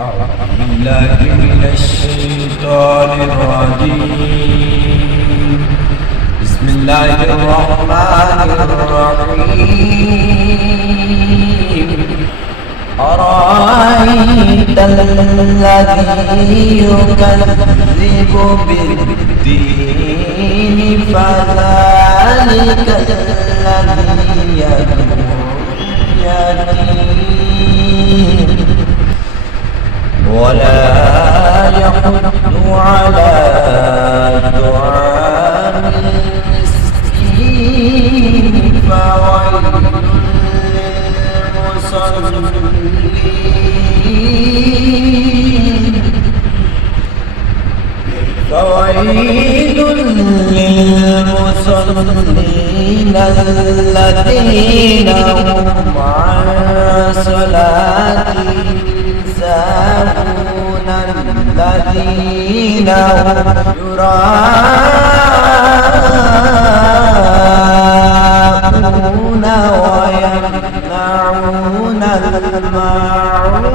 أعوذ بالله من الشيطان الرجيم. بسم الله الرحمن الرحيم. أرأيت الذي يكذب بالدين فذلك الذي يدعو اليتيم ولا يحض على طعام المسكين فويل للمصلين الذين هم عن صلاتهم ساهون الذين هم يراءون ويمنعون الماعون